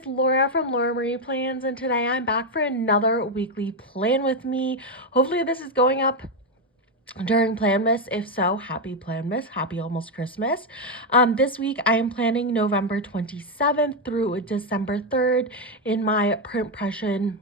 it's Laura from Laura Marie Plans, and today I'm back for another weekly plan with me. Hopefully this is going up during Planmas. If so, happy Planmas, happy almost Christmas. This week I am planning November 27th through December 3rd in my print impression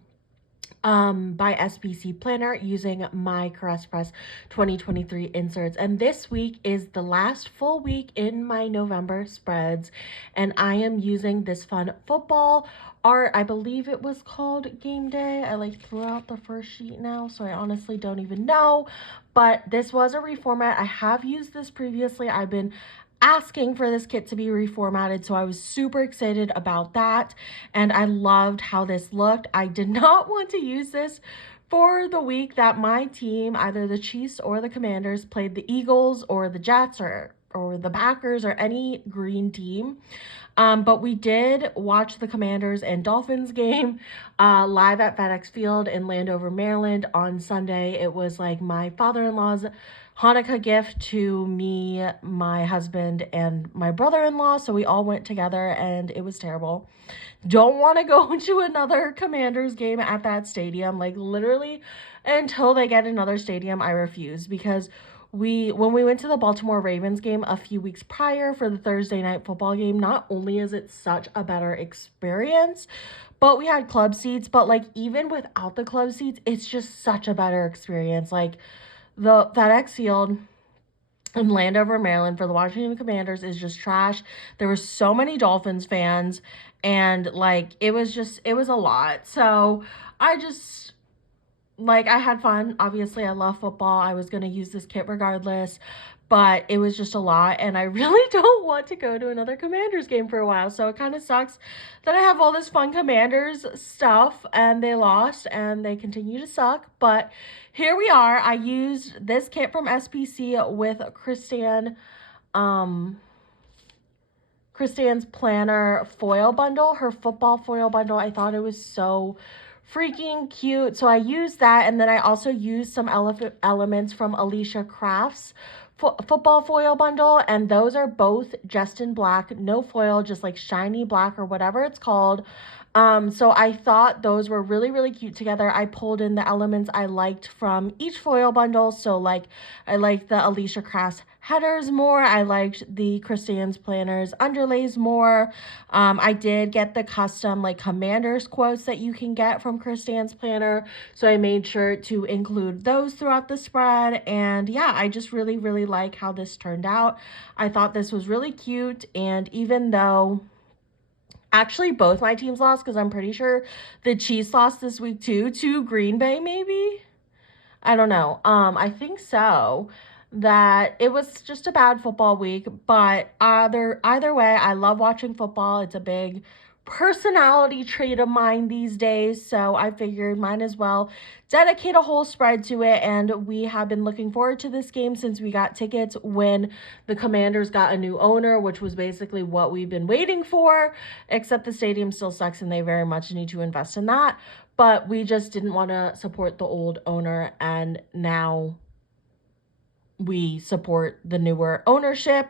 by SPC planner using my Caress Press 2023 inserts. And this week is the last full week in my November spreads, and I am using this fun football art. I believe it was called Game Day. I threw out the first sheet now, so I honestly don't even know, but this was a reformat. I have used this previously. I've been asking for this kit to be reformatted, so I was super excited about that, and I loved how this looked. I did not want to use this for the week that my team, either the Chiefs or the Commanders, played the Eagles or the Jets or the Packers or any green team. But we did watch the Commanders and Dolphins game live at FedEx Field in Landover, Maryland on Sunday. It was like my father-in-law's Hanukkah gift to me, my husband, and my brother-in-law. So we all went together and it was terrible. Don't want to go to another Commanders game at that stadium. Like literally until they get another stadium, I refuse, because when we went to the Baltimore Ravens game a few weeks prior for the Thursday night football game, not only is it such a better experience, but we had club seats, but like even without the club seats, it's just such a better experience. Like the FedEx Field in Landover, Maryland for the Washington Commanders is just trash. There were so many Dolphins fans, and like it was a lot. So I had fun. Obviously, I love football. I was going to use this kit regardless, but it was just a lot, and I really don't want to go to another Commanders game for a while. So it kind of sucks that I have all this fun Commanders stuff, and they lost, and they continue to suck, but here we are. I used this kit from SPC with Kristan's planner foil bundle, her football foil bundle. I thought it was so freaking cute, so I used that, and then I also used some elements from Alicia Crafts football foil bundle, and those are both just in black, no foil, just like shiny black or whatever it's called. So I thought those were really, really cute together. I pulled in the elements I liked from each foil bundle. So like I liked the Alicia Crafts headers more. I liked the Kristan's planners underlays more. I did get the custom like Commanders quotes that you can get from Kristan's planner, so I made sure to include those throughout the spread. And yeah, I just really, really like how this turned out. I thought this was really cute, and even though actually both my teams lost, because I'm pretty sure the Chiefs lost this week too, to Green Bay maybe? I don't know. I think so. That it was just a bad football week, but either way, I love watching football. It's a big personality trait of mine these days, so I figured might as well dedicate a whole spread to it. And we have been looking forward to this game since we got tickets when the Commanders got a new owner, which was basically what we've been waiting for, except the stadium still sucks and they very much need to invest in that. But we just didn't want to support the old owner, and now we support the newer ownership,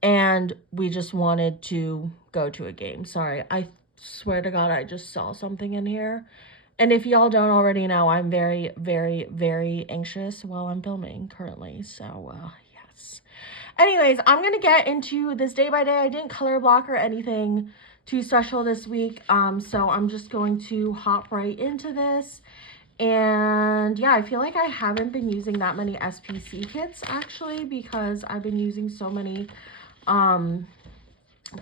and we just wanted to go to a game. Sorry, I swear to God, I just saw something in here. And if y'all don't already know, I'm very, very, very anxious while I'm filming currently. So, yes. Anyways, I'm going to get into this day by day. I didn't color block or anything too special this week. So I'm just going to hop right into this. And yeah, I feel like I haven't been using that many SPC kits actually, because I've been using so many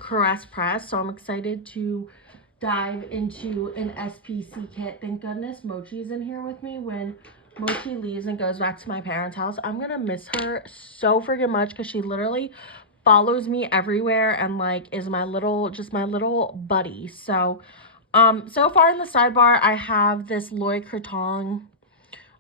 Caress Press. So I'm excited to dive into an SPC kit. Thank goodness Mochi's in here with me. When Mochi leaves and goes back to my parents' house, I'm gonna miss her so freaking much, because she literally follows me everywhere and like is my little buddy. So so far in the sidebar, I have this Loy Krathong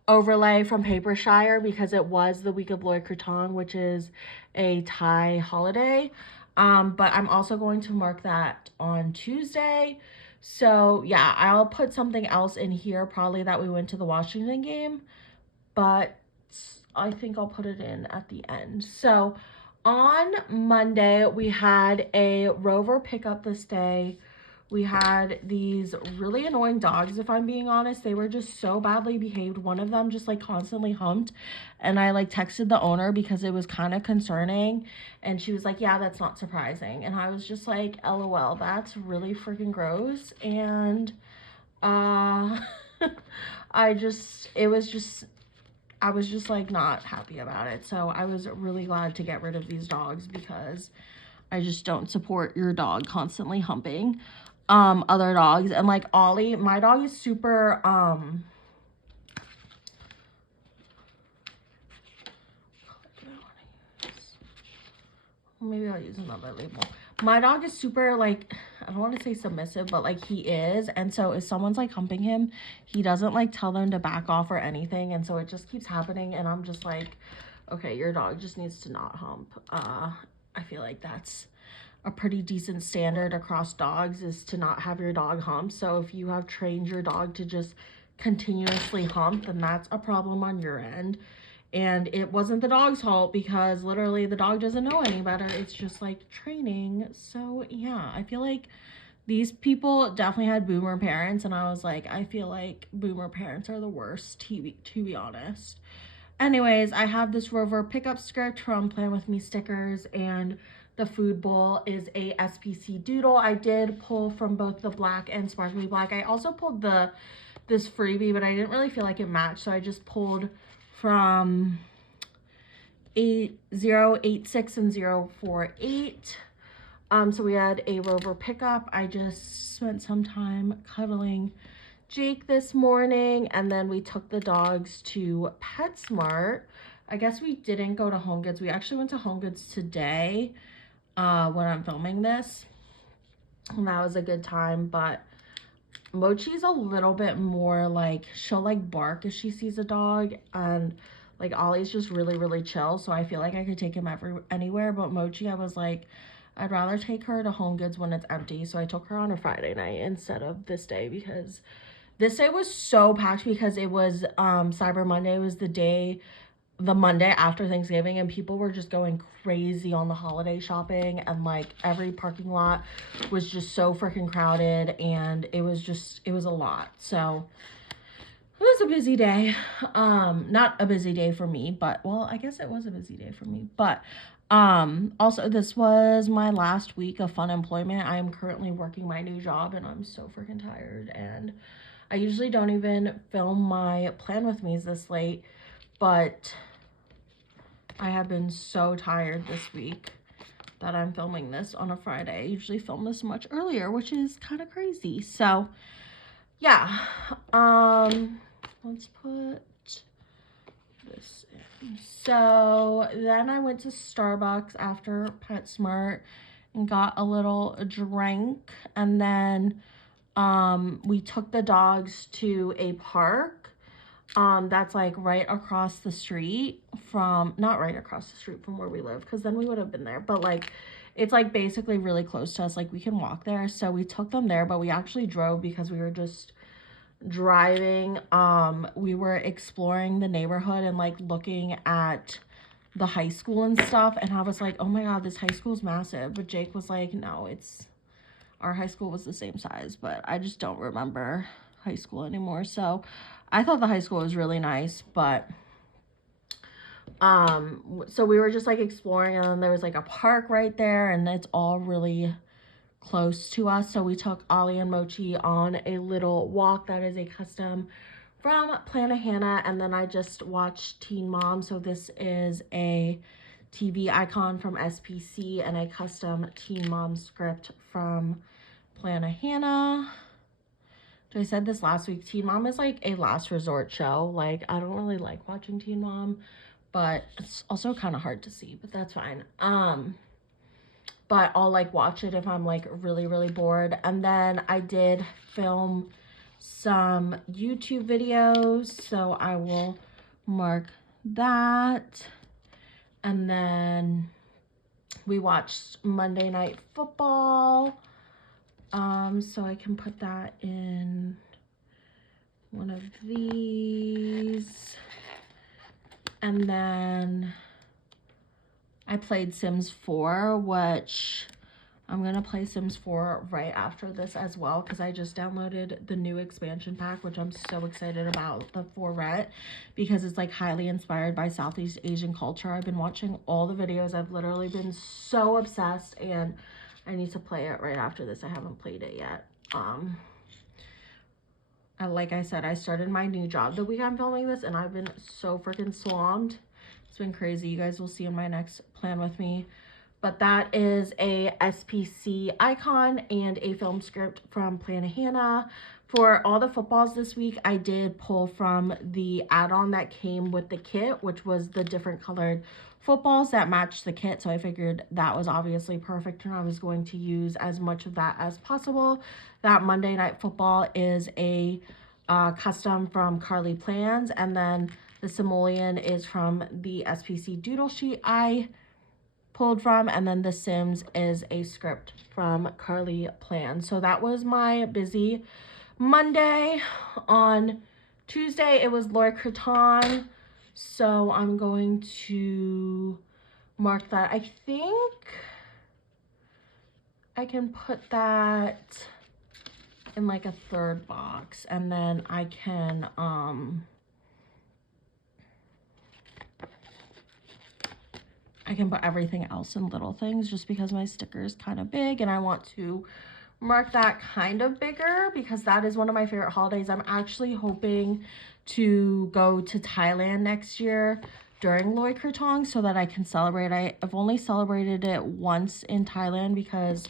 overlay from Papershire, because it was the week of Loy Krathong, which is a Thai holiday. But I'm also going to mark that on Tuesday. So yeah, I'll put something else in here probably that we went to the Washington game, but I think I'll put it in at the end. So on Monday, we had a Rover pickup this day We had these really annoying dogs, if I'm being honest. They were just so badly behaved. One of them just like constantly humped, and I like texted the owner because it was kind of concerning, and she was like, yeah, that's not surprising. And I was just like, LOL, that's really freaking gross. And I just, it was just, I was just like not happy about it. So I was really glad to get rid of these dogs because I just don't support your dog constantly humping other dogs. And like Ollie, my dog is super maybe I'll use another label. My dog is super, like, I don't want to say submissive, but like he is. And so if someone's like humping him, he doesn't like tell them to back off or anything. And so it just keeps happening. And I'm just like, okay, your dog just needs to not hump. I feel like that's a pretty decent standard across dogs, is to not have your dog hump. So if you have trained your dog to just continuously hump, then that's a problem on your end. And it wasn't the dog's fault because literally the dog doesn't know any better. It's just like training. So yeah, I feel like these people definitely had boomer parents, and I was like, I feel like boomer parents are the worst, to be honest. Anyways, I have this Rover pickup script from Plan With Me stickers, and the food bowl is a SPC doodle. I did pull from both the black and sparkly black. I also pulled this freebie, but I didn't really feel like it matched, so I just pulled from 086 and 048. So we had a Rover pickup. I just spent some time cuddling Jake this morning, and then we took the dogs to PetSmart. I guess we didn't go to HomeGoods. We actually went to HomeGoods today when I'm filming this, and that was a good time. But Mochi's a little bit more like, she'll like bark if she sees a dog, and like Ollie's just really chill, so I feel like I could take him anywhere. But Mochi, I was like, I'd rather take her to HomeGoods when it's empty, so I took her on a Friday night instead of this day, because this day was so packed because it was Cyber Monday was the Monday after Thanksgiving, and people were just going crazy on the holiday shopping, and like every parking lot was just so freaking crowded, and it was a lot. So it was a busy day. Not a busy day for me, but well, I guess it was a busy day for me. But also this was my last week of fun employment. I am currently working my new job, and I'm so freaking tired, and I usually don't even film my Plan With Me's this late, but I have been so tired this week that I'm filming this on a Friday. I usually film this much earlier, which is kind of crazy. So yeah, let's put this in. So then I went to Starbucks after PetSmart and got a little drink, and then we took the dogs to a park that's like right across the street from, not right across the street from where we live, because then we would have been there, but like it's like basically really close to us, like we can walk there. So we took them there, but we actually drove because we were just driving. We were exploring the neighborhood and like looking at the high school and stuff, and I was like, oh my god, this high school is massive. But Jake was like, no, it's, our high school was the same size, but I just don't remember high school anymore. So I thought the high school was really nice, but so we were just like exploring, and then there was like a park right there, and it's all really close to us. So we took Ollie and Mochi on a little walk that is a custom from Planet Hannah, and then I just watched Teen Mom. So this is a TV icon from SPC and a custom Teen Mom script from Planet Hannah. I said this last week, Teen Mom is like a last resort show. Like, I don't really like watching Teen Mom, but it's also kind of hard to see, but that's fine. But I'll like watch it if I'm like really bored. And then I did film some YouTube videos, so I will mark that. And then we watched Monday Night Football, so I can put that in one of these. And then I played Sims 4, which I'm gonna play Sims 4 right after this as well because I just downloaded the new expansion pack, which I'm so excited about, the For Rent, because it's like highly inspired by Southeast Asian culture. I've been watching all the videos. I've literally been so obsessed, and I need to play it right after this. I haven't played it yet. Like I said, I started my new job the week I'm filming this, and I've been so freaking swamped. It's been crazy. You guys will see in my next plan with me. But that is a SPC icon and a film script from Planet Hannah. For all the footballs this week, I did pull from the add-on that came with the kit, which was the different colored footballs that matched the kit. So I figured that was obviously perfect, and I was going to use as much of that as possible. That Monday Night Football is a custom from Carly Plans, and then the simoleon is from the SPC doodle sheet I pulled from, and then The Sims is a script from Carly Plan. So that was my busy Monday. On Tuesday, it was Lord Croton. So I'm going to mark that. I think I can put that in like a third box, and then I can put everything else in little things, just because my sticker is kind of big and I want to mark that kind of bigger because that is one of my favorite holidays. I'm actually hoping to go to Thailand next year during Loy Krathong so that I can celebrate. I've only celebrated it once in Thailand because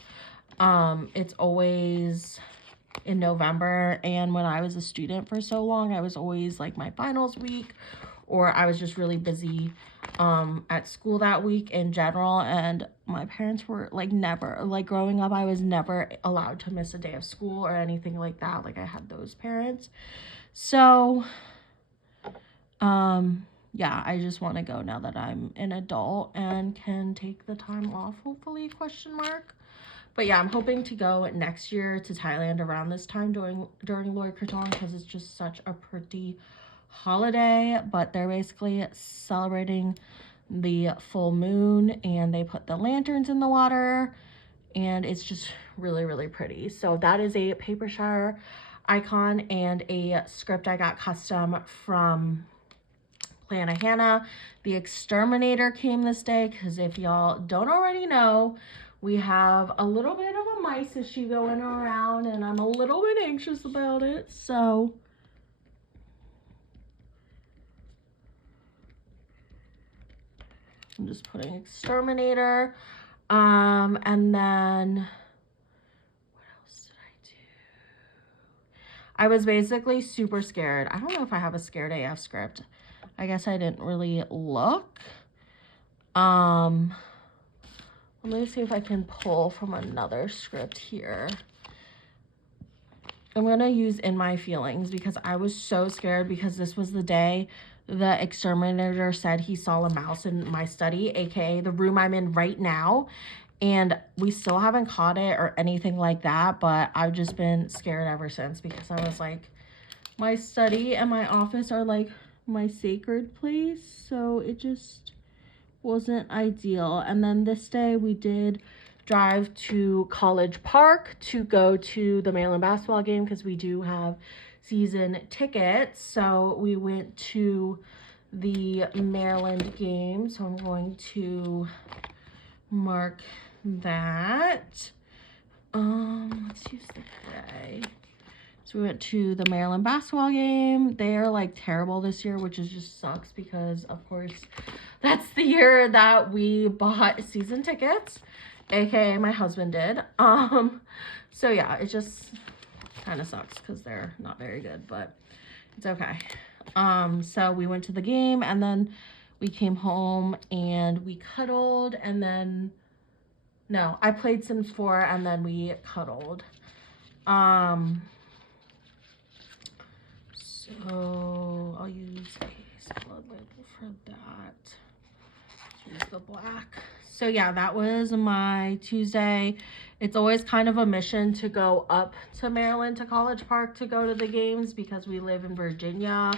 it's always in November, and when I was a student for so long, I was always like my finals week, or I was just really busy at school that week in general, and my parents were like never, like growing up, I was never allowed to miss a day of school or anything like that. Like I had those parents. So yeah, I just want to go now that I'm an adult and can take the time off, hopefully, question mark. But yeah, I'm hoping to go next year to Thailand around this time during Loy Krathong because it's just such a pretty holiday. But they're basically celebrating the full moon, and they put the lanterns in the water, and it's just really, really pretty. So that is a paper shower icon and a script I got custom from Planet Hannah. The exterminator came this day because if y'all don't already know, we have a little bit of a mice issue going around, and I'm a little bit anxious about it. So I'm just putting exterminator. And then what else did I do? I was basically super scared. I don't know if I have a scared AF script. I guess I didn't really look. Let me see if I can pull from another script here. I'm going to use In My Feelings because I was so scared because this was the day the exterminator said he saw a mouse in my study, aka the room I'm in right now. And we still haven't caught it or anything like that, but I've just been scared ever since because I was like, my study and my office are like my sacred place. So it just wasn't ideal. And then this day we did drive to College Park to go to the Maryland basketball game because we do have season tickets. So we went to the Maryland game. So I'm going to mark that. Let's use the gray. So we went to the Maryland basketball game. They are like terrible this year, which is just sucks because of course that's the year that we bought season tickets, aka my husband did. So yeah, it just kind of sucks because they're not very good, but it's okay. So we went to the game, and then we came home and we cuddled, and then no, I played Sims 4 and then we cuddled. So I'll use a blood label for that. Use the black. So yeah, that was my Tuesday. It's always kind of a mission to go up to Maryland to College Park to go to the games because we live in Virginia.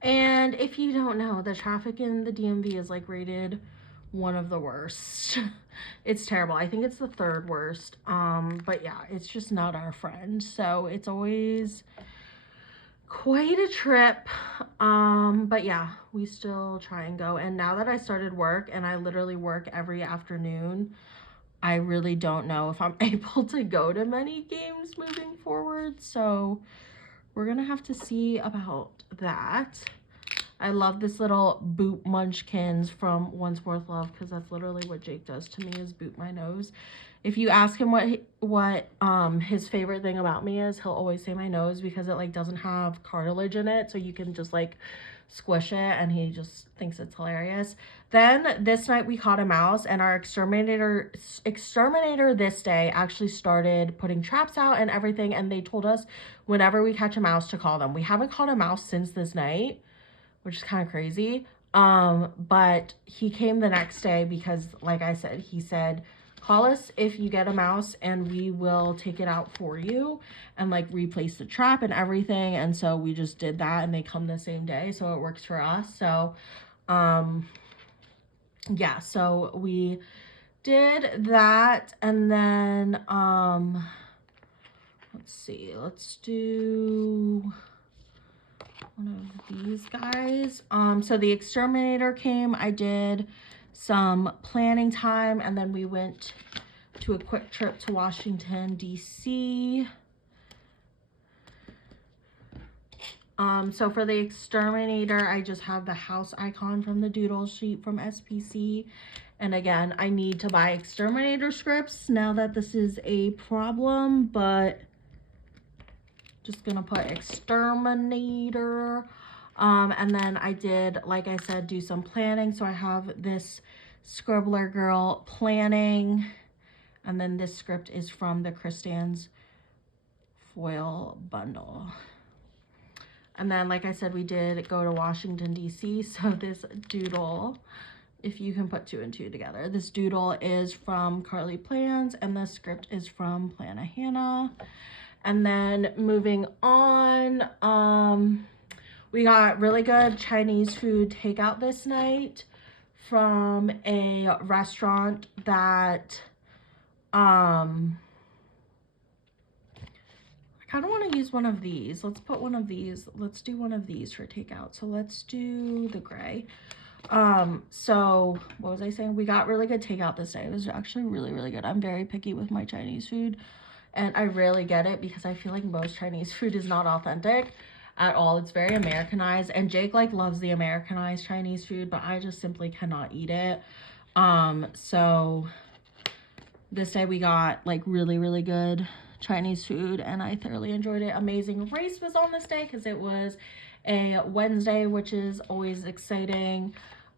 And if you don't know, the traffic in the DMV is like rated one of the worst. It's terrible. I think it's the third worst. But yeah, it's just not our friend. So it's always quite a trip. But yeah, we still try and go. And now that I started work and I literally work every afternoon, I really don't know if I'm able to go to many games moving forward. So we're gonna have to see about that. I love this little boot munchkins from One's Worth Love because that's literally what Jake does to me, is boot my nose. If you ask him what his favorite thing about me is, he'll always say my nose because it like doesn't have cartilage in it, so you can just like squish it, and he just thinks it's hilarious. Then this night we caught a mouse, and our exterminator this day actually started putting traps out and everything, and they told us whenever we catch a mouse to call them. We haven't caught a mouse since this night, which is kind of crazy. But he came the next day because, like I said, he said, call us if you get a mouse and we will take it out for you and like replace the trap and everything. And so we just did that, and they come the same day, so it works for us. So yeah, so we did that. And then let's see, let's do one of these guys. So the exterminator came, I did some planning time, and then we went to a quick trip to Washington, DC. So for the exterminator, I just have the house icon from the doodle sheet from SPC. And again, I need to buy exterminator scripts now that this is a problem, but just gonna put exterminator. And then I did, like I said, do some planning. So I have this Scribbler Girl planning, and then this script is from the Kristan's foil bundle. And then, like I said, we did go to Washington, DC. So this doodle, if you can put 2 and 2 together, this doodle is from Carly Plans, and the script is from Plana Hannah. And then moving on, we got really good Chinese food takeout this night from a restaurant that, I kind of want to use one of these. Let's put one of these. Let's do one of these for takeout. So let's do the gray. So what was I saying? We got really good takeout this day. It was actually really, really good. I'm very picky with my Chinese food, and I rarely get it because I feel like most Chinese food is not authentic at all. It's very Americanized, and Jake like loves the Americanized Chinese food, but I just simply cannot eat it. So this day we got like really, really good Chinese food, and I thoroughly enjoyed it. Amazing Race was on this day because it was a Wednesday, which is always exciting.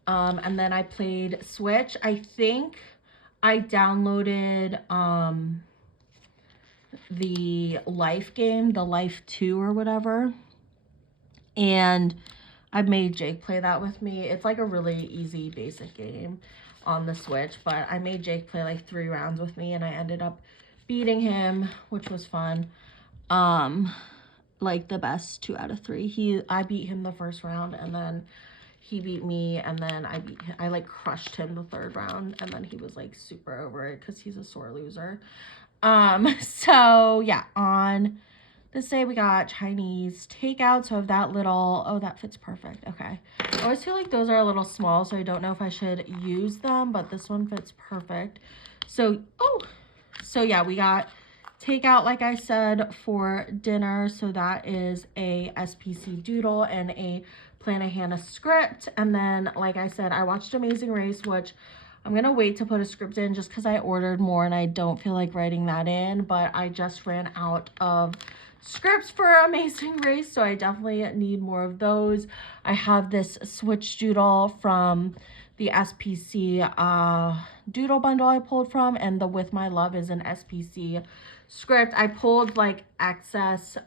And then I played Switch. I think I downloaded the Life game, the Life 2 or whatever, and I made Jake play that with me. It's like a really easy basic game on the Switch, but I made Jake play like 3 rounds with me, and I ended up beating him, which was fun. Like the best 2 out of 3. I beat him the first round, and then he beat me, and then I like crushed him the 3rd round, and then he was like super over it because he's a sore loser. So yeah, on this day we got Chinese takeout. So I have that little, oh, that fits perfect. Okay. I always feel like those are a little small, so I don't know if I should use them, but this one fits perfect. So, so yeah, we got takeout, like I said, for dinner. So that is a SPC doodle and a Plana Hannah script. And then, like I said, I watched Amazing Race, which I'm going to wait to put a script in just because I ordered more and I don't feel like writing that in. But I just ran out of scripts for Amazing Race, so I definitely need more of those. I have this Switch doodle from the SPC doodle bundle I pulled from, and the With My Love is an SPC script. I pulled like excess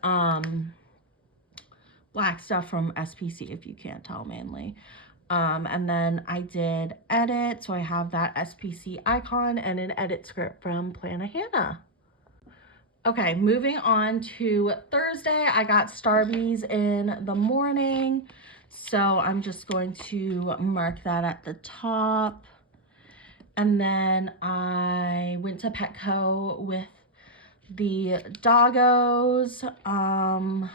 black stuff from SPC, if you can't tell, mainly. And then I did edit, so I have that SPC icon and an edit script from Plana Hannah. Okay, moving on to Thursday, I got Starbies in the morning, so I'm just going to mark that at the top. And then I went to Petco with the doggos. I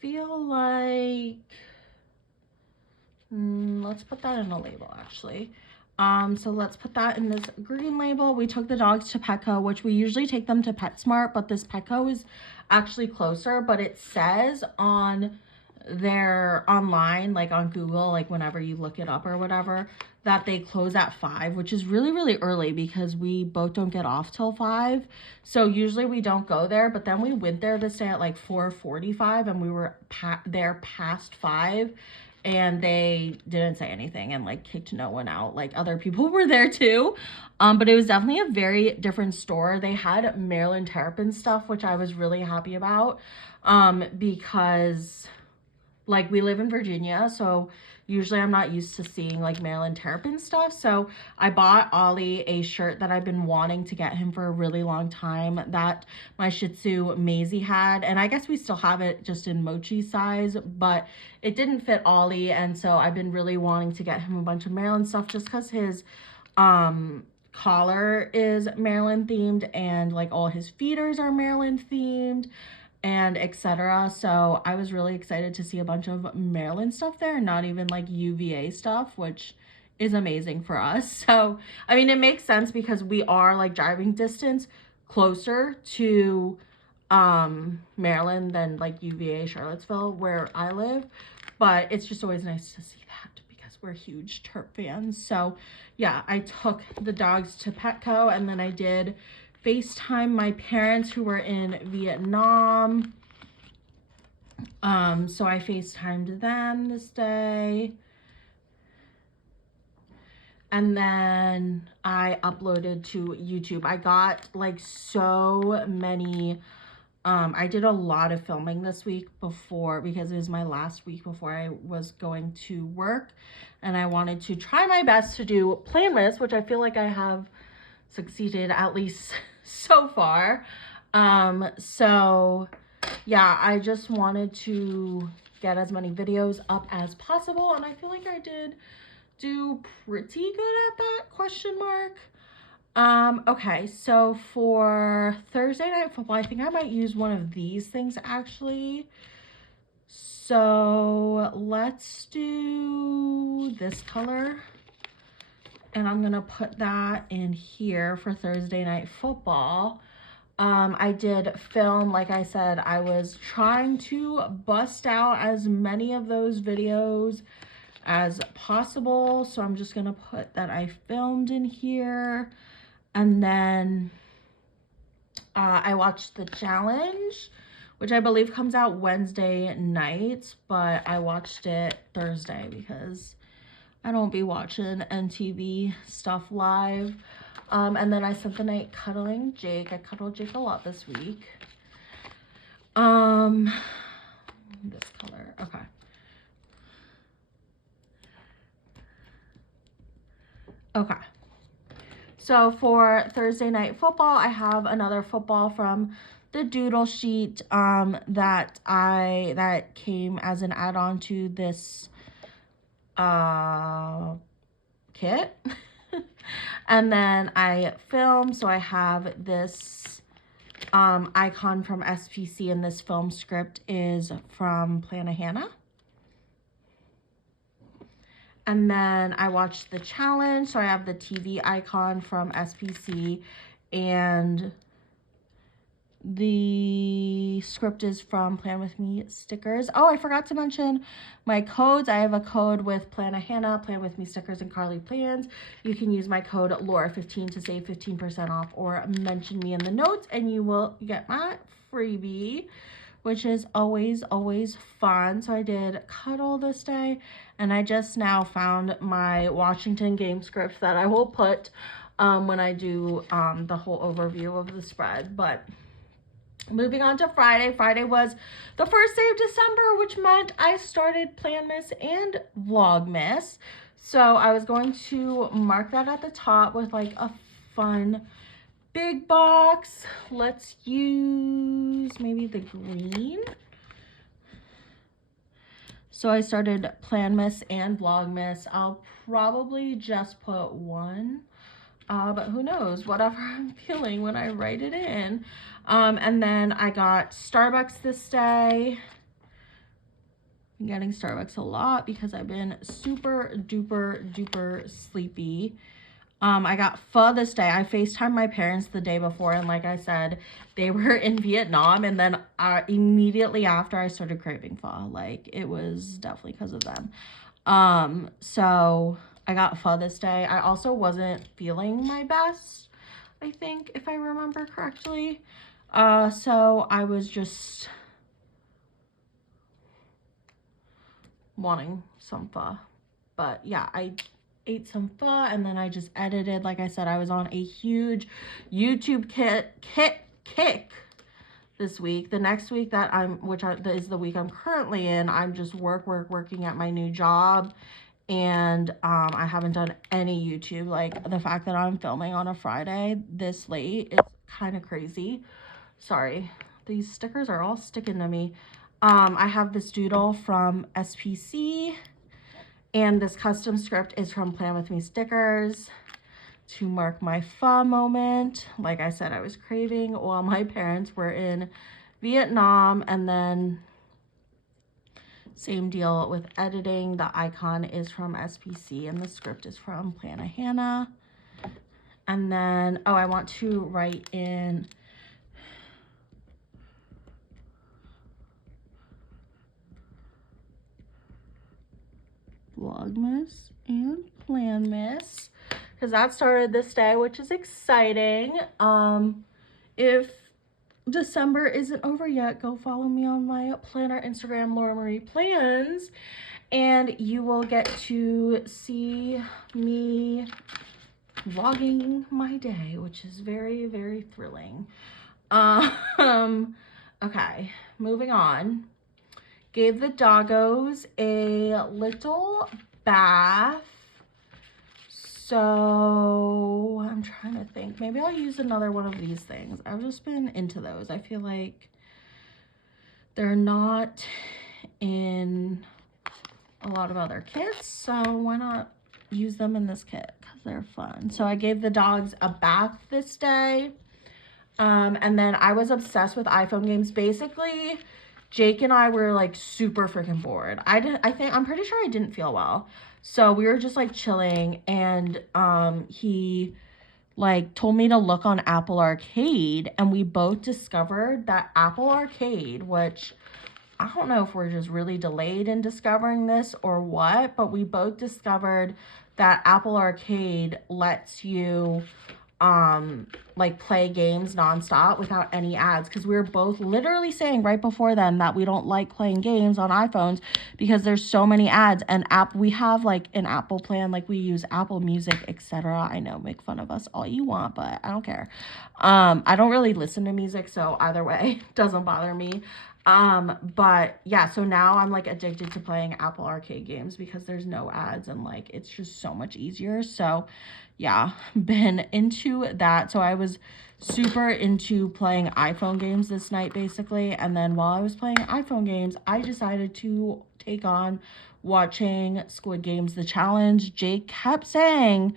feel like, let's put that in a label actually. So let's put that in this green label. We took the dogs to Petco, which we usually take them to PetSmart, but this Petco is actually closer, but it says on their online, like on Google, like whenever you look it up or whatever, that they close at 5, which is really, really early because we both don't get off till 5. So usually we don't go there, but then we went there this day at like 4:45 and we were there past 5. And they didn't say anything and like kicked no one out. Like other people were there too. But it was definitely a very different store. They had Maryland Terrapin stuff, which I was really happy about. Because like we live in Virginia, so usually I'm not used to seeing like Maryland Terrapin stuff. So I bought Ollie a shirt that I've been wanting to get him for a really long time that my Shih Tzu Maisie had. And I guess we still have it just in mochi size, but it didn't fit Ollie. And so I've been really wanting to get him a bunch of Maryland stuff just because his collar is Maryland themed and like all his feeders are Maryland themed and etc. So I was really excited to see a bunch of Maryland stuff there, not even like UVA stuff, which is amazing for us. So I mean, it makes sense because we are like driving distance closer to Maryland than like UVA Charlottesville where I live, but it's just always nice to see that because we're huge Terp fans. So yeah, I took the dogs to Petco and then I did FaceTime my parents who were in Vietnam. So I FaceTimed them this day. And then I uploaded to YouTube. I got like so many, I did a lot of filming this week before because it was my last week before I was going to work. And I wanted to try my best to do Planmas, which I feel like I have succeeded at least so far. So yeah, I just wanted to get as many videos up as possible, and I feel like I did do pretty good at that, question mark. Okay, so for Thursday Night Football, I think I might use one of these things actually. So let's do this color. And I'm gonna put that in here for Thursday Night Football. I did film, like I said, I was trying to bust out as many of those videos as possible. So I'm just gonna put that I filmed in here. And then I watched the challenge, which I believe comes out Wednesday nights, but I watched it Thursday because I don't be watching NTV stuff live. And then I spent the night cuddling Jake. I cuddled Jake a lot this week. This color, okay. Okay. So for Thursday Night Football, I have another football from the doodle sheet that came as an add-on to this kit. And then I filmed, so I have this icon from SPC, and this film script is from Plannahannah. And then I watched the challenge, so I have the TV icon from SPC, and the script is from Plan With Me stickers. Oh, I forgot to mention my codes. I have a code with Plannahannah, Plan With Me stickers, and Carly Plans. You can use my code Laura15 to save 15% off, or mention me in the notes and you will get my freebie, which is always, always fun. So I did cuddle this day, and I just now found my Washington game script that I will put when I do the whole overview of the spread. But moving on to Friday. Friday was the first day of December, which meant I started Planmas and Vlogmas. So I was going to mark that at the top with like a fun big box. Let's use maybe the green. So I started Planmas and Vlogmas. I'll probably just put one, but who knows, whatever I'm feeling when I write it in. And then I got Starbucks this day. I'm getting Starbucks a lot because I've been super duper sleepy. I got pho this day. I FaceTimed my parents the day before, and like I said, they were in Vietnam, and then immediately after I started craving pho. Like, it was definitely because of them. So I got pho this day. I also wasn't feeling my best, I think, if I remember correctly. So I was just wanting some pho. But yeah, I ate some pho, and then I just edited. Like I said, I was on a huge YouTube kick this week. The next week that is the week I'm currently in, I'm just working at my new job. And I haven't done any YouTube. Like, the fact that I'm filming on a Friday this late is kind of crazy. Sorry, these stickers are all sticking to me. I have this doodle from SPC, and this custom script is from Plan With Me Stickers to mark my pho moment. Like I said, I was craving while my parents were in Vietnam. And then same deal with editing. The icon is from SPC and the script is from Plana Hannah. And then, oh, I want to write in Vlogmas and Planmas, because that started this day, which is exciting. If December isn't over yet, go follow me on my planner Instagram, Laura Marie Plans, and you will get to see me vlogging my day, which is very thrilling. Okay, moving on. Gave the doggos a little bath. So I'm trying to think. Maybe I'll use another one of these things. I've just been into those. I feel like they're not in a lot of other kits, so why not use them in this kit? Because they're fun. So I gave the dogs a bath this day. And then I was obsessed with iPhone games. Basically, Jake and I were like super freaking bored. I'm pretty sure I didn't feel well. So we were just like chilling, and he like told me to look on Apple Arcade, and we both discovered that Apple Arcade, which I don't know if we're just really delayed in discovering this or what, but we both discovered that Apple Arcade lets you like play games nonstop without any ads, because we were both literally saying right before then that we don't like playing games on iPhones because there's so many ads. And we have like an Apple plan, like we use Apple Music, etc. I know, make fun of us all you want, but I don't care. I don't really listen to music, so either way doesn't bother me. But yeah, so now I'm like addicted to playing Apple Arcade games because there's no ads, and like it's just so much easier. So yeah, been into that. So I was super into playing iPhone games this night basically, and then while I was playing iPhone games, I decided to take on watching Squid Games The Challenge. Jake kept saying,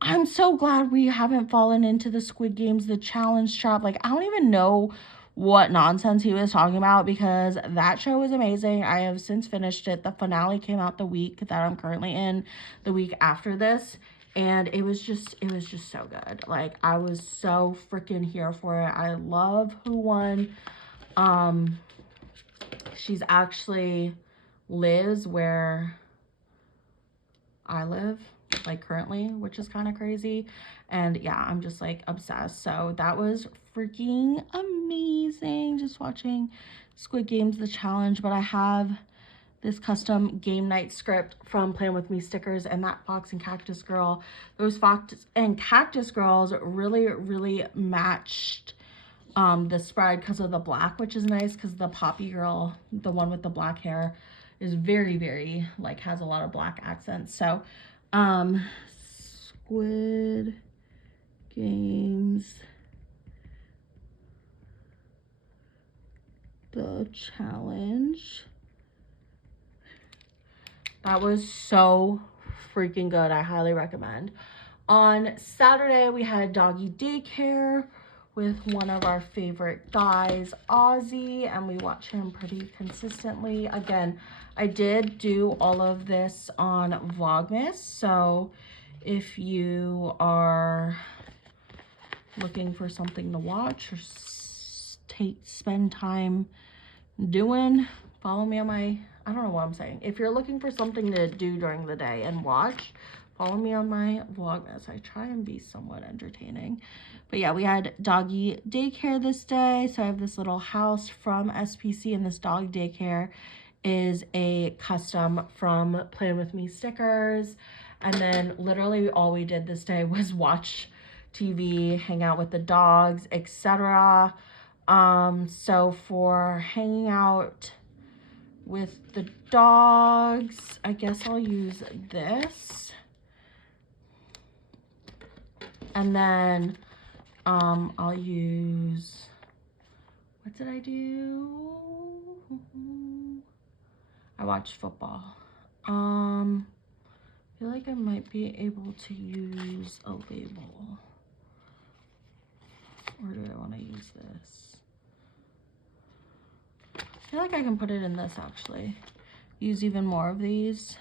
I'm so glad we haven't fallen into the Squid Games The Challenge trap. Like, I don't even know what nonsense he was talking about, because that show is amazing. I have since finished it. The finale came out the week that I'm currently in, the week after this, and it was just so good. Like, I was so freaking here for it. I love who won. She's actually lives where I live, like currently, which is kind of crazy. And yeah, I'm just like obsessed. So that was freaking amazing, just watching Squid Games The Challenge. But I have this custom game night script from Plan With Me Stickers, and that Fox and Cactus Girl, those Fox and Cactus Girls really matched the spread because of the black, which is nice, because the Poppy Girl, the one with the black hair, is very like has a lot of black accents. So Squid Games The Challenge. That was so freaking good. I highly recommend. On Saturday, we had doggy daycare with one of our favorite guys, Ozzy, and we watch him pretty consistently. Again, I did do all of this on Vlogmas, so if you are looking for something to watch or spend time doing, follow me on my, I don't know what I'm saying. If you're looking for something to do during the day and watch, follow me on my Vlogmas. I try and be somewhat entertaining. But yeah, we had doggy daycare this day. So I have this little house from SPC, and this dog daycare is a custom from Plan With Me stickers. And then literally all we did this day was watch TV, hang out with the dogs, etc. So for hanging out with the dogs, I guess I'll use this. And then I'll use, what did I do? I watched football. I feel like I might be able to use a label. Or do I want to use this? I feel like I can put it in this actually. Use even more of these.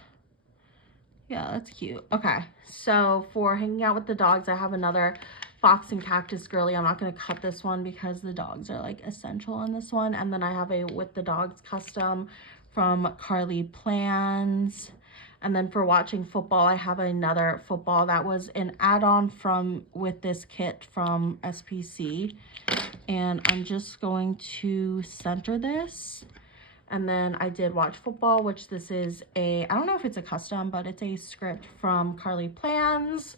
Yeah, that's cute. Okay, so for hanging out with the dogs, I have another Fox and Cactus Girly. I'm not going to cut this one because the dogs are like essential in this one. And then I have a With the Dogs custom from Carly Plans. And then for watching football, I have another football that was an add-on from with this kit from SPC. And I'm just going to center this. And then I did watch football, which this is a, I don't know if it's a custom, but it's a script from Carly Plans.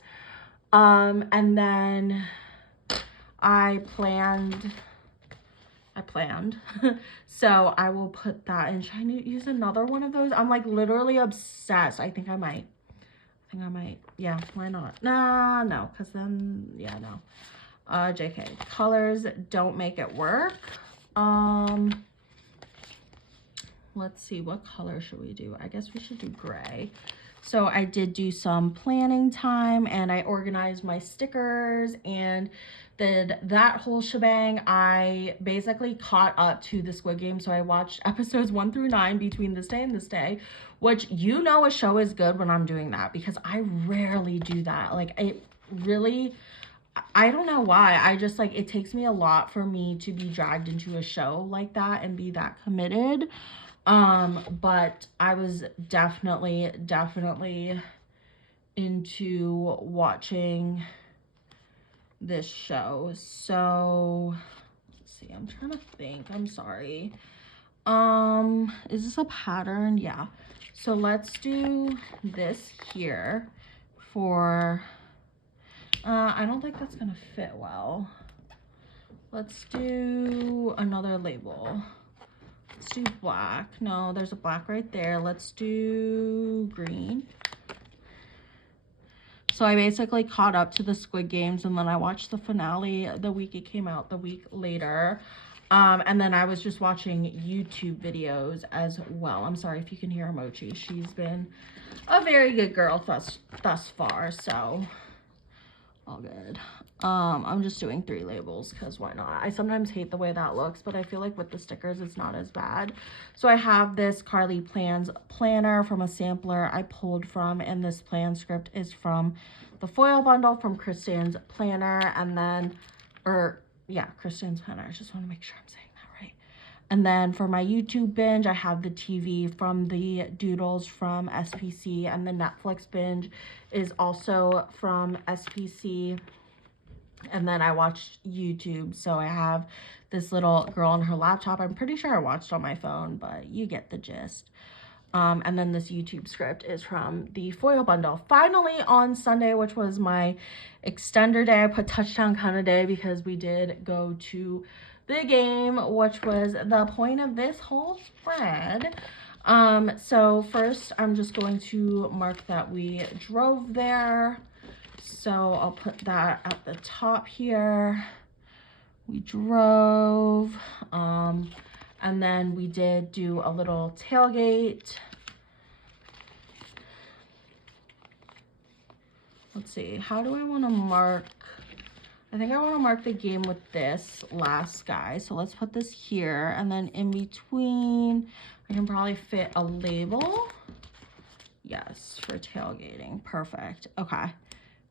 And then I planned, so I will put that in. Should I use another one of those? I'm like literally obsessed. I think I might. Yeah, why not? Nah, no, because then, yeah, no. JK, colors don't make it work. Let's see, what color should we do? I guess we should do gray. So I did do some planning time, and I organized my stickers and did that whole shebang. I basically caught up to the Squid Game. So I watched episodes 1 through 9 between this day and this day, which, you know, a show is good when I'm doing that because I rarely do that. Like, it really, I don't know why. I just like, it takes me a lot for me to be dragged into a show like that and be that committed. But I was definitely into watching this show. So let's see, I'm trying to think. I'm sorry. Is this a pattern? Yeah. So let's do this here for, I don't think that's gonna fit well. Let's do another label. Let's do black. No, there's a black right there. Let's do green. So I basically caught up to the Squid Games, and then I watched the finale the week it came out, the week later. And then I was just watching YouTube videos as well. I'm sorry if you can hear Mochi. She's been a very good girl thus far, so all good. I'm just doing 3 labels because why not? I sometimes hate the way that looks, but I feel like with the stickers it's not as bad. So I have this Carly Plans planner from a sampler I pulled from, and this plan script is from the foil bundle from Kristen's planner. And then, Kristen's planner. I just want to make sure I'm saying that right. And then for my YouTube binge, I have the TV from the Doodles from SPC, and the Netflix binge is also from SPC. And then I watched YouTube, so I have this little girl on her laptop. I'm pretty sure I watched on my phone, but you get the gist. And then this YouTube script is from the foil bundle. Finally, on Sunday, which was my extender day, I put touchdown kind of day because we did go to the game, which was the point of this whole spread. So first, I'm just going to mark that we drove there. So I'll put that at the top here. We drove, and then we did do a little tailgate. let's see, how do I want to mark? I think I want to mark the game with this last guy. So let's put this here, and then in between, I can probably fit a label. Yes, for tailgating. Perfect. Okay.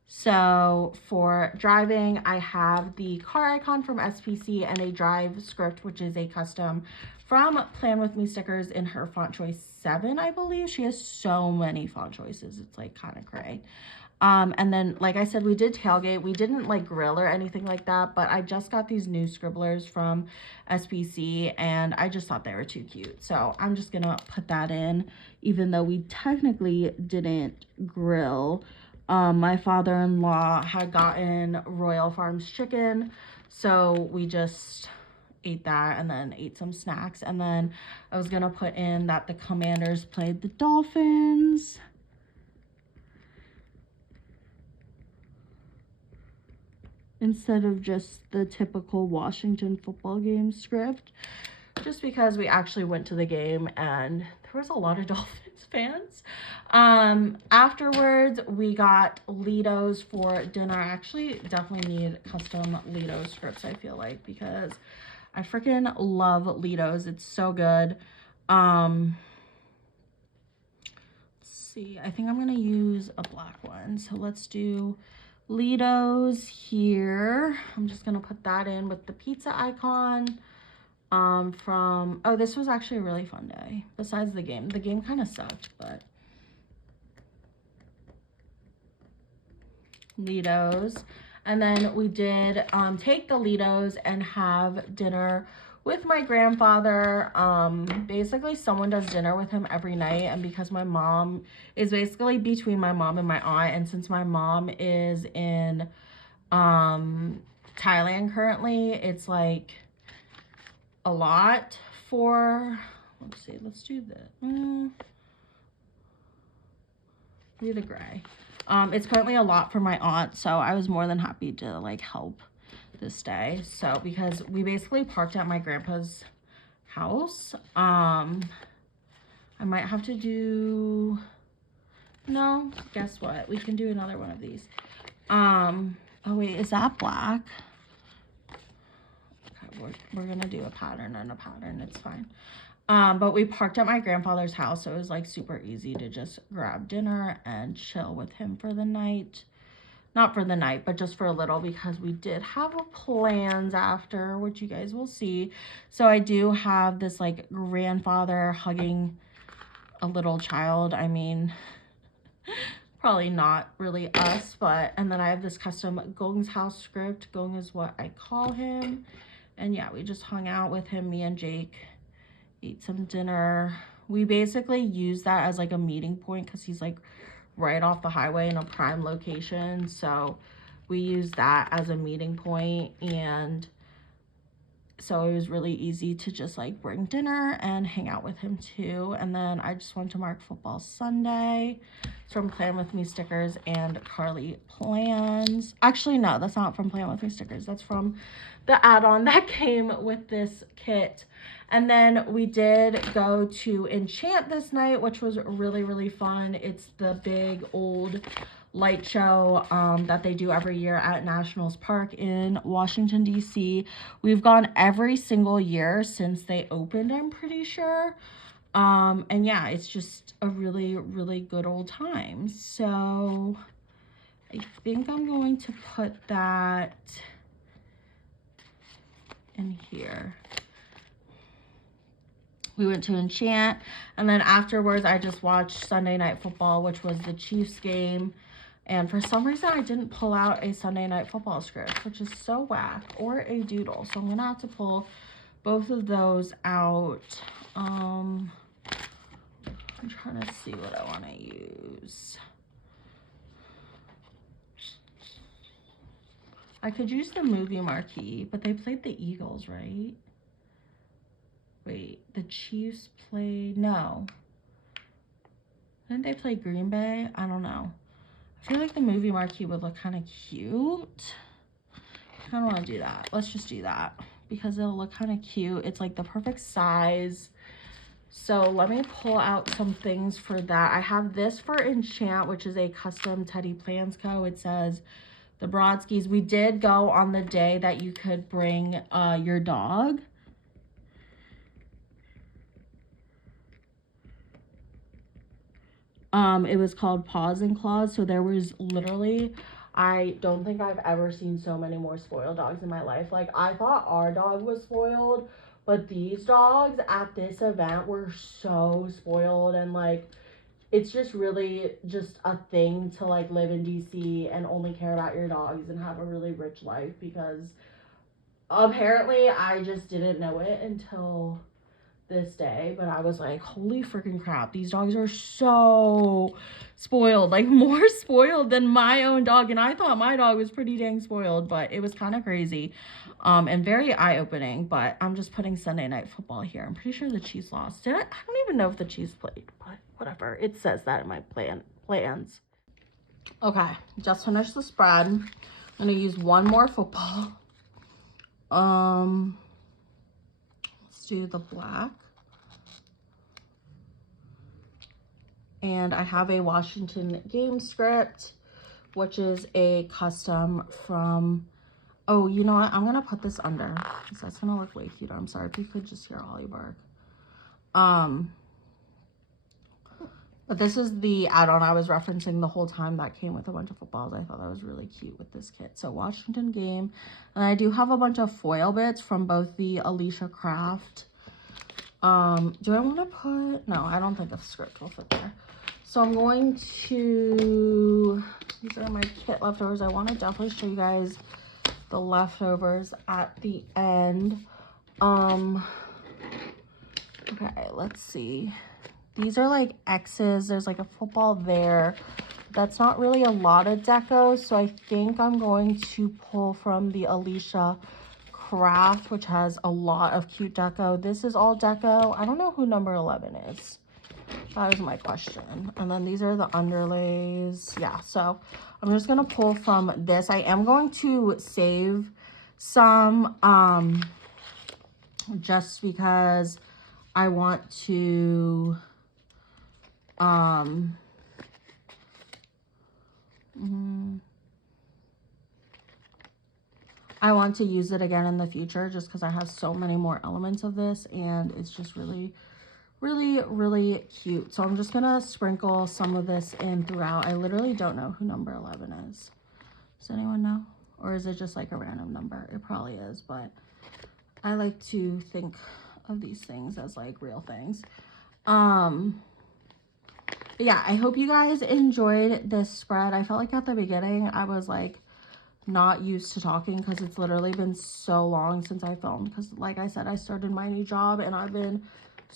So for driving, I have the car icon from SPC and a drive script, which is a custom from Plan With Me stickers in her font choice 7, I believe. She has so many font choices. It's like kind of cray. And then, like I said, we did tailgate. We didn't like grill or anything like that, but I just got these new scribblers from SPC and I just thought they were too cute. So I'm just gonna put that in, even though we technically didn't grill. My father-in-law had gotten Royal Farms chicken, so we just ate that and then ate some snacks. And then I was gonna put in that the Commanders played the Dolphins. Instead of just the typical Washington football game script, just because we actually went to the game and there was a lot of Dolphins fans. Afterwards, we got Litos for dinner. I actually definitely need custom Litos scripts, I feel like, because I freaking love Litos. It's so good. Let's see, I think I'm gonna use a black one. So let's do Litos here. I'm just gonna put that in with the pizza icon from, oh, this was actually a really fun day besides the game. The game kind of sucked, but Litos. And then we did take the Litos and have dinner with my grandfather. Basically someone does dinner with him every night, and because my mom is basically between my mom and my aunt, and since my mom is in Thailand currently, it's like a lot for, let's see, let's do the do the gray. It's currently a lot for my aunt, so I was more than happy to like help this day. So because we basically parked at my grandpa's house, I might have to do, no, guess what, we can do another one of these. Oh wait, is that black? Okay, we're gonna do a pattern and a pattern, it's fine. But we parked at my grandfather's house, so it was like super easy to just grab dinner and chill with him for the night. Not for the night, but just for a little, because we did have plans after, which you guys will see. So I do have this like grandfather hugging a little child. I mean, probably not really us, but, and then I have this custom Gong's house script. Gong is what I call him. And yeah, we just hung out with him, me and Jake, ate some dinner. We basically use that as like a meeting point because he's like right off the highway in a prime location. So we use that as a meeting point, and so it was really easy to just like bring dinner and hang out with him too. And then I just went to mark football Sunday. It's from Plan With Me stickers and Carly Plans. Actually, no, that's not from Plan With Me stickers. That's from the add-on that came with this kit. And then we did go to Enchant this night, which was really, really fun. It's the big old light show that they do every year at Nationals Park in Washington, D.C. We've gone every single year since they opened, I'm pretty sure. And yeah, it's just a really, really good old time. So I think I'm going to put that in here. We went to Enchant, and then afterwards I just watched Sunday Night Football, which was the Chiefs game. And for some reason I didn't pull out a Sunday Night Football script, which is so whack, or a doodle. So I'm gonna have to pull both of those out. I'm trying to see what I want to use. I could use the movie marquee, but they played the Eagles, right? Wait, the Chiefs played, no. Didn't they play Green Bay? I don't know. I feel like the movie marquee would look kind of cute. I kind of want to do that. Let's just do that because it'll look kind of cute. It's like the perfect size. So let me pull out some things for that. I have this for Enchant, which is a custom Teddy Plans Co. It says the Broadskis. We did go on the day that you could bring your dog. It was called Paws and Claws. So there was literally, I don't think I've ever seen so many more spoiled dogs in my life. Like, I thought our dog was spoiled, but these dogs at this event were so spoiled. And like, it's just really just a thing to like live in DC and only care about your dogs and have a really rich life, because apparently I just didn't know it until this day, but I was like, holy freaking crap, these dogs are so spoiled, like more spoiled than my own dog. And I thought my dog was pretty dang spoiled, but it was kind of crazy and very eye-opening. But I'm just putting Sunday Night Football here. I'm pretty sure the Chiefs lost. I don't even know if the Chiefs played, but whatever, it says that in my plans. Okay, just finished the spread. I'm gonna use one more football. Let's do the black. And I have a Washington game script, which is a custom from, oh, you know what? I'm going to put this under because that's going to look way cuter. I'm sorry if you could just hear Holly bark. But this is the add-on I was referencing the whole time that came with a bunch of footballs. I thought that was really cute with this kit. So Washington game. And I do have a bunch of foil bits from both the Alicia Craft. Do I want to put, no, I don't think a script will fit there. So I'm going to, these are my kit leftovers. I want to definitely show you guys the leftovers at the end. Okay, let's see. These are like X's. There's like a football there. That's not really a lot of deco, so I think I'm going to pull from the Alicia Craft, which has a lot of cute deco. This is all deco. I don't know who number 11 is. That is my question. And then these are the underlays. Yeah, so I'm just going to pull from this. I am going to save some just because I want to I want to use it again in the future just because I have so many more elements of this and it's just really cute. So I'm just gonna sprinkle some of this in throughout. I literally don't know who number 11 is. Does anyone know? Or is it just like a random number? It probably is, but I like to think of these things as like real things. But yeah, I hope you guys enjoyed this spread. I felt like at the beginning I was like not used to talking because it's literally been so long since I filmed, because like I said, I started my new job and I've been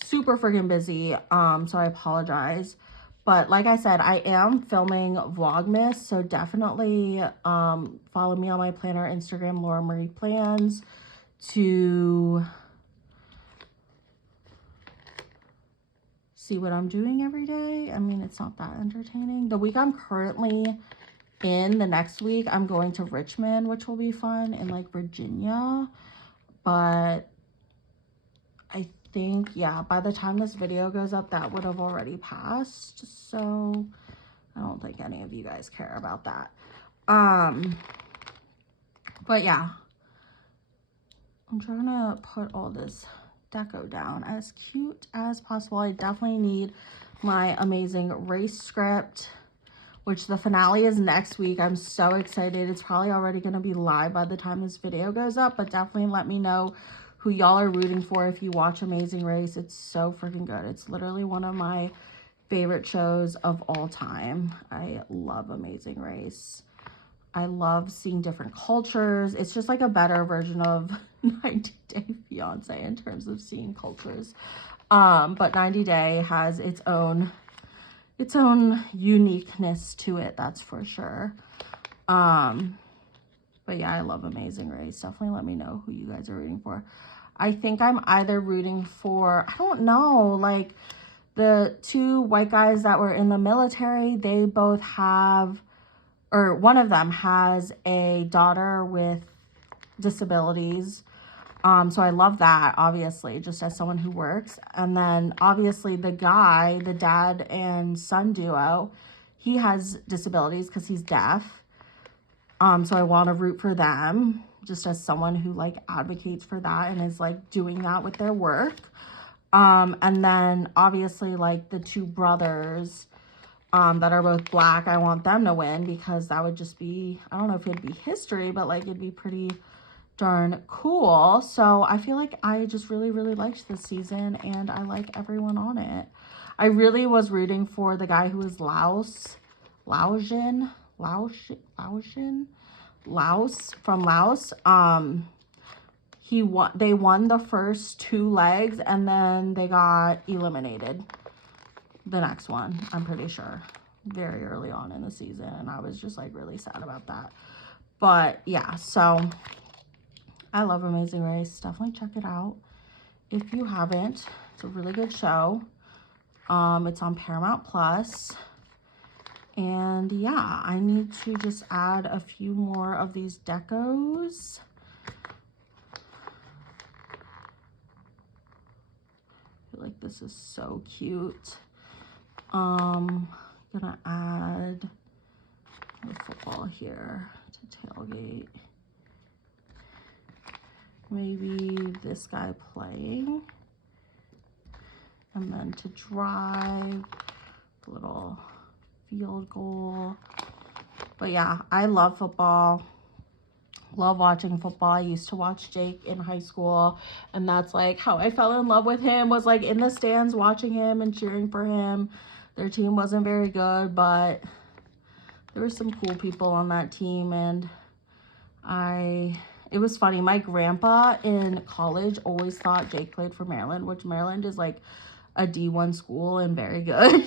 super freaking busy, so I apologize. But like I said, I am filming Vlogmas, so definitely follow me on my planner Instagram, Laura Marie Plans, to see what I'm doing every day. I mean, it's not that entertaining. The week I'm currently in, the next week I'm going to Richmond, which will be fun, in like Virginia. But I think, yeah, by the time this video goes up, that would have already passed. So I don't think any of you guys care about that. But yeah, I'm trying to put all this deco down as cute as possible. I definitely need my amazing race script, which the finale is next week. I'm so excited. It's probably already going to be live by the time this video goes up, but definitely let me know who y'all are rooting for if you watch Amazing Race. It's so freaking good. It's literally one of my favorite shows of all time. I love Amazing Race. I love seeing different cultures. It's just like a better version of 90 Day Fiance in terms of seeing cultures. But 90 Day has its own uniqueness to it, that's for sure. But yeah, I love Amazing Race. Definitely let me know who you guys are rooting for. I think I'm either rooting for, I don't know, like the two white guys that were in the military. They both have, or one of them has a daughter with disabilities. So I love that, obviously, just as someone who works. And then obviously the guy, the dad and son duo, he has disabilities because he's deaf. So I want to root for them just as someone who like advocates for that and is like doing that with their work. And then obviously like the two brothers that are both black, I want them to win because that would just be, I don't know if it'd be history, but like it'd be pretty darn cool. So I feel like I just really, really liked this season and I like everyone on it. I really was rooting for the guy who was Laos from Laos. They won the first 2 legs and then they got eliminated the next one, I'm pretty sure, very early on in the season, and I was just like really sad about that. But yeah, so I love Amazing Race. Definitely check it out if you haven't. It's a really good show. It's on Paramount Plus. And yeah, I need to just add a few more of these decos. I feel like this is so cute. Gonna add the football here to tailgate. Maybe this guy playing. And then to drive, little field goal. But yeah, I love football. Love watching football. I used to watch Jake in high school, and that's like how I fell in love with him, was like in the stands watching him and cheering for him. Their team wasn't very good, but there were some cool people on that team, and it was funny. My grandpa in college always thought Jake played for Maryland, which Maryland is like a D1 school and very good.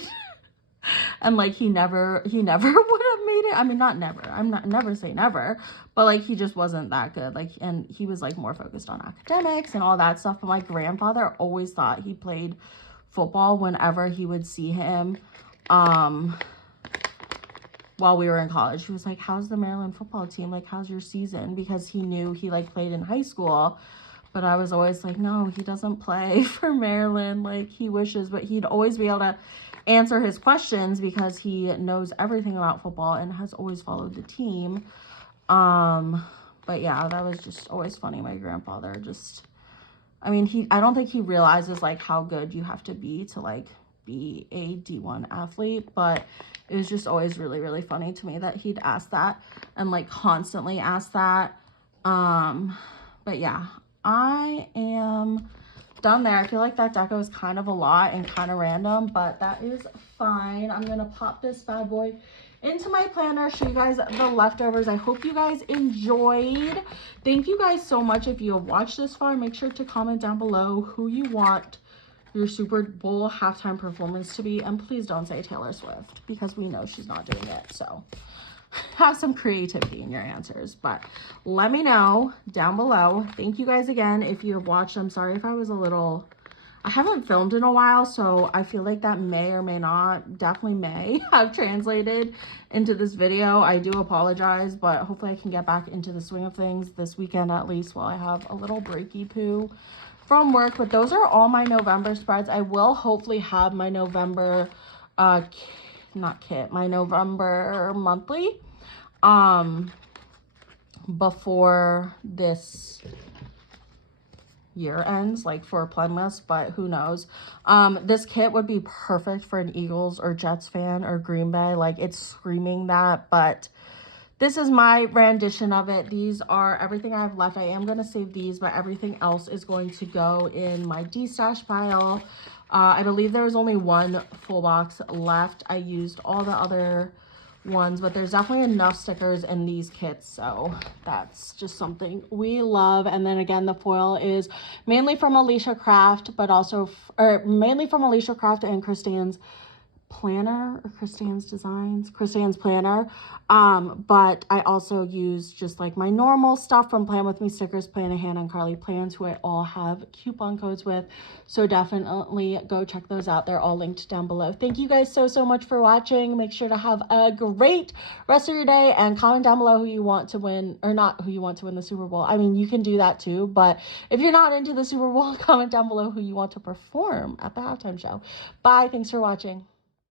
And like he never would have made it. I mean, not never. I'm not never say never, but like he just wasn't that good. Like, and he was like more focused on academics and all that stuff. But my grandfather always thought he played football whenever he would see him while we were in college. He was like, how's the Maryland football team? Like, how's your season? Because he knew he like played in high school. But I was always like, no, he doesn't play for Maryland. Like, he wishes, but he'd always be able to answer his questions because he knows everything about football and has always followed the team. But yeah, that was just always funny. My grandfather just, I mean, I don't think he realizes like how good you have to be to like be a D1 athlete, but it was just always really, really funny to me that he'd ask that and like constantly ask that. But yeah, I am done there. I feel like that deco is kind of a lot and kind of random, but that is fine. I'm gonna pop this bad boy into my planner, show you guys the leftovers. I hope you guys enjoyed. Thank you guys so much. If you have watched this far, make sure to comment down below who you want your Super Bowl halftime performance to be, and please don't say Taylor Swift because we know she's not doing it. So have some creativity in your answers, but let me know down below. Thank you guys again if you have watched. I'm sorry if I was a little, I haven't filmed in a while, so I feel like that may or may not, definitely may have translated into this video. I do apologize, but hopefully I can get back into the swing of things this weekend at least while I have a little breaky poo from work. But those are all my November spreads. I will hopefully have my November my November monthly before this year ends, like for Plenless, but who knows. This kit would be perfect for an Eagles or Jets fan or Green Bay. Like, it's screaming that, but this is my rendition of it. These are everything I have left. I am going to save these, but everything else is going to go in my D-stash pile. I believe there was only one full box left. I used all the other ones, but there's definitely enough stickers in these kits, so that's just something we love. And then again, the foil is mainly from Alicia Craft, but also mainly from Alicia Craft and Christine's planner, or Kristan's Designs, Kristan's planner. But I also use just like my normal stuff from Plan With Me stickers, Plan Ahead, and Carly Plans, who I all have coupon codes with. So definitely go check those out. They're all linked down below. Thank you guys so much for watching. Make sure to have a great rest of your day, and comment down below who you want to win, or not who you want to win the Super Bowl. I mean, you can do that too, but if you're not into the Super Bowl, comment down below who you want to perform at the halftime show. Bye. Thanks for watching.